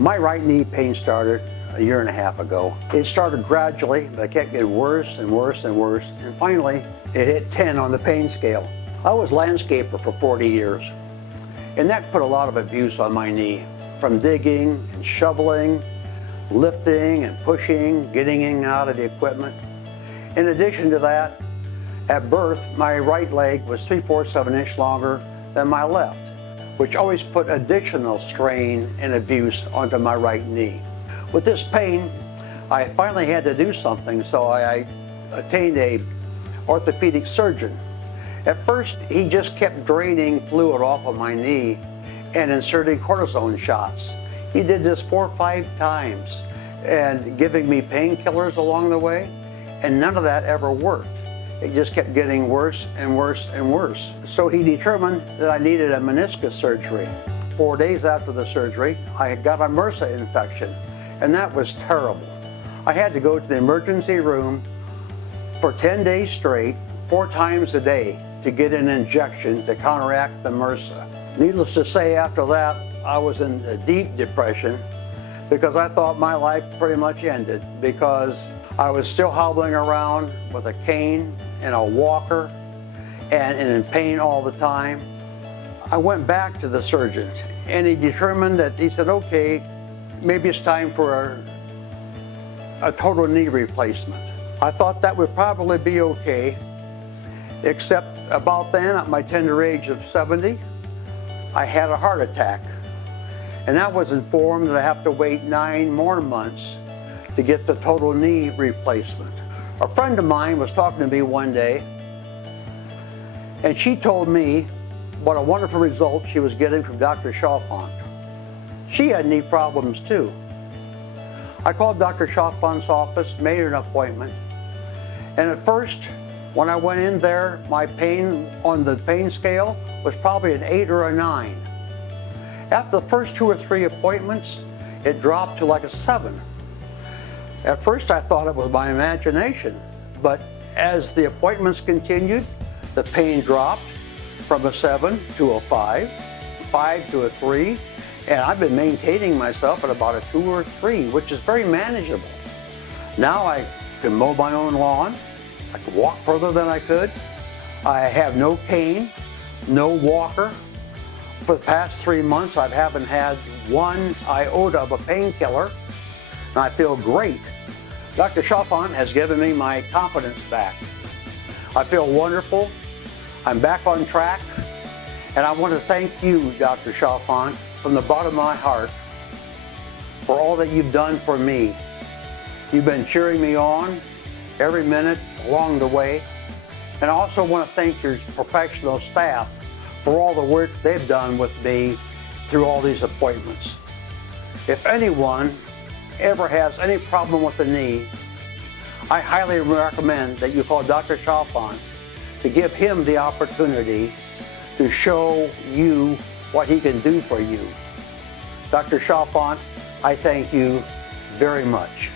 My right knee pain started a year and a half ago. It started gradually, but it kept getting worse and worse and worse, and finally it hit 10 on the pain scale. I was a landscaper for 40 years, and that put a lot of abuse on my knee, from digging and shoveling, lifting and pushing, getting in and out of the equipment. In addition to that, at birth, my right leg was 3/4 of an inch longer than my left, which always put additional strain and abuse onto my right knee. With this pain, I finally had to do something, so I attained an orthopedic surgeon. At first, he just kept draining fluid off of my knee and inserting cortisone shots. He did this 4 or 5 times and giving me painkillers along the way, and none of that ever worked. It just kept getting worse and worse and worse. So he determined that I needed a meniscus surgery. 4 days after the surgery, I got a MRSA infection, and that was terrible. I had to go to the emergency room for 10 days straight, 4 times a day, to get an injection to counteract the MRSA. Needless to say, after that, I was in a deep depression because I thought my life pretty much ended, because I was still hobbling around with a cane and a walker and in pain all the time. I went back to the surgeon, and he determined that, he said, okay, maybe it's time for a total knee replacement. I thought that would probably be okay, except about then, at my tender age of 70, I had a heart attack. And that was informed that I have to wait 9 more months to get the total knee replacement. A friend of mine was talking to me one day, and she told me what a wonderful result she was getting from Dr. Chalfant. She had knee problems too. I called Dr. Chalfant's office, made an appointment, and at first, when I went in there, my pain on the pain scale was probably an 8 or a 9. After the first 2 or 3 appointments, it dropped to like a 7. At first I thought it was my imagination, but as the appointments continued, the pain dropped from a 7 to a 5, 5 to a 3, and I've been maintaining myself at about a 2 or 3, which is very manageable. Now I can mow my own lawn, I can walk further than I could, I have no cane, no walker. For the past 3 months, I haven't had 1 iota of a painkiller, and I feel great. Dr. Chalfant has given me my confidence back. I feel wonderful. I'm back on track, and I want to thank you, Dr. Chalfant, from the bottom of my heart for all that you've done for me. You've been cheering me on every minute along the way, and I also want to thank your professional staff for all the work they've done with me through all these appointments. If anyone ever has any problem with the knee, I highly recommend that you call Dr. Chalfant to give him the opportunity to show you what he can do for you. Dr. Chalfant, I thank you very much.